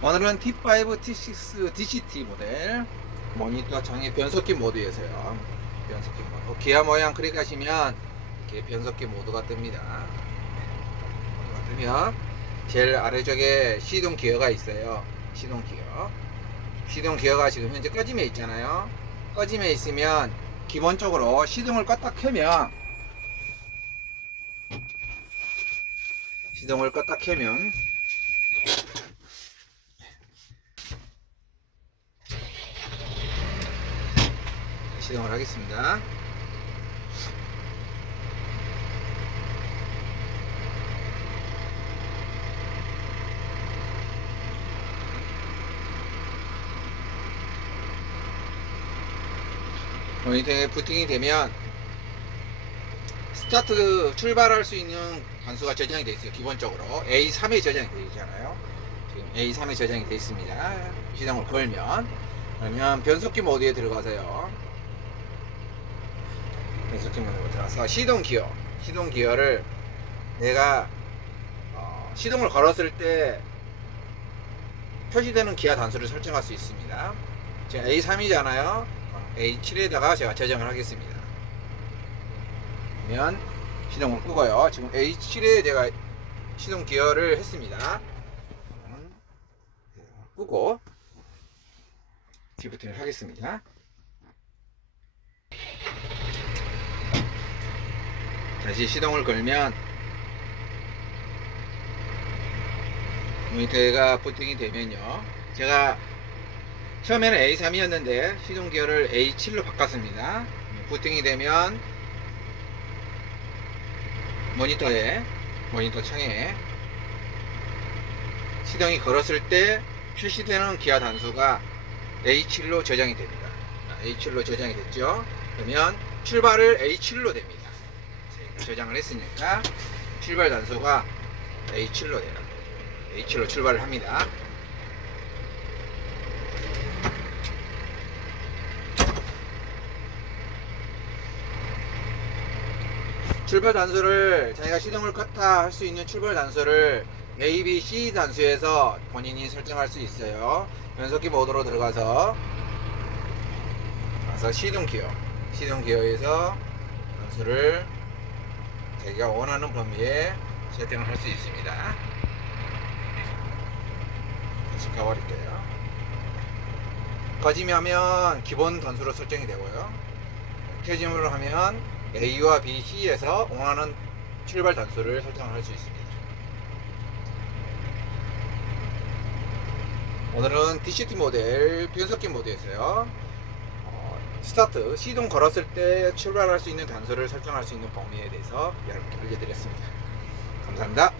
오늘은 T5, T6, DCT 모델 모니터 장애 변속기 모드에서요. 변속기 모드. 기아 모양 클릭하시면 이렇게 변속기 모드가 뜹니다. 모드가 뜨면 제일 아래쪽에 시동 기어가 있어요. 시동 기어. 시동 기어가 지금 현재 꺼짐에 있잖아요. 꺼짐에 있으면 기본적으로 시동을 껐다 켜면 시동을 껐다 켜면 시동을 하겠습니다. 모니터에 부팅이 되면 스타트 출발할 수 있는 단수가 저장이 되어 있어요. 기본적으로 A3에 저장이 되어 있잖아요. 지금 A3에 저장이 되어 있습니다. 시동을 걸면 그러면 변속기 모드에 들어가세요. 변속기 모드에 들어가서 시동 기어, 시동 기어를 내가 어, 시동을 걸었을 때 표시되는 기아 단수를 설정할 수 있습니다. 지금 A3이잖아요. A7에다가 제가 저장을 하겠습니다. 그러면 시동을 끄고요. 지금 A7에 제가 시동 기어를 했습니다. 음, 끄고 디부팅을 하겠습니다. 다시 시동을 걸면 모니터가 부팅이 되면요. 제가 처음에는 A3이었는데 시동 기어를 A7로 바꿨습니다. 부팅이 되면 모니터에 모니터 창에 시동이 걸었을 때 표시되는 기아 단수가 A7로 저장이 됩니다. 아, A7로 저장이 됐죠. 그러면 출발을 A7로 됩니다. 저장을 했으니까 출발 단수가 A7로 돼요. H7로 출발을 합니다. 출발 단수를 자기가 시동을 껐다 할 수 있는 출발 단수를 A, B, C 단수에서 본인이 설정할 수 있어요. 변속기 모드로 들어가서 가서 시동 기어, 시동 기어에서 단수를 자기가 원하는 범위에 세팅을 할 수 있습니다. 다시 가버릴게요. 꺼짐이 하면 기본 단수로 설정이 되고요. 켜짐으로 하면 A와 B, C에서 원하는 출발 단수를 설정할 수 있습니다. 오늘은 DCT 모델 변속기 모드에서요. 어, 스타트, 시동 걸었을 때 출발할 수 있는 단수를 설정할 수 있는 범위에 대해서 여러분께 알려드렸습니다. 감사합니다.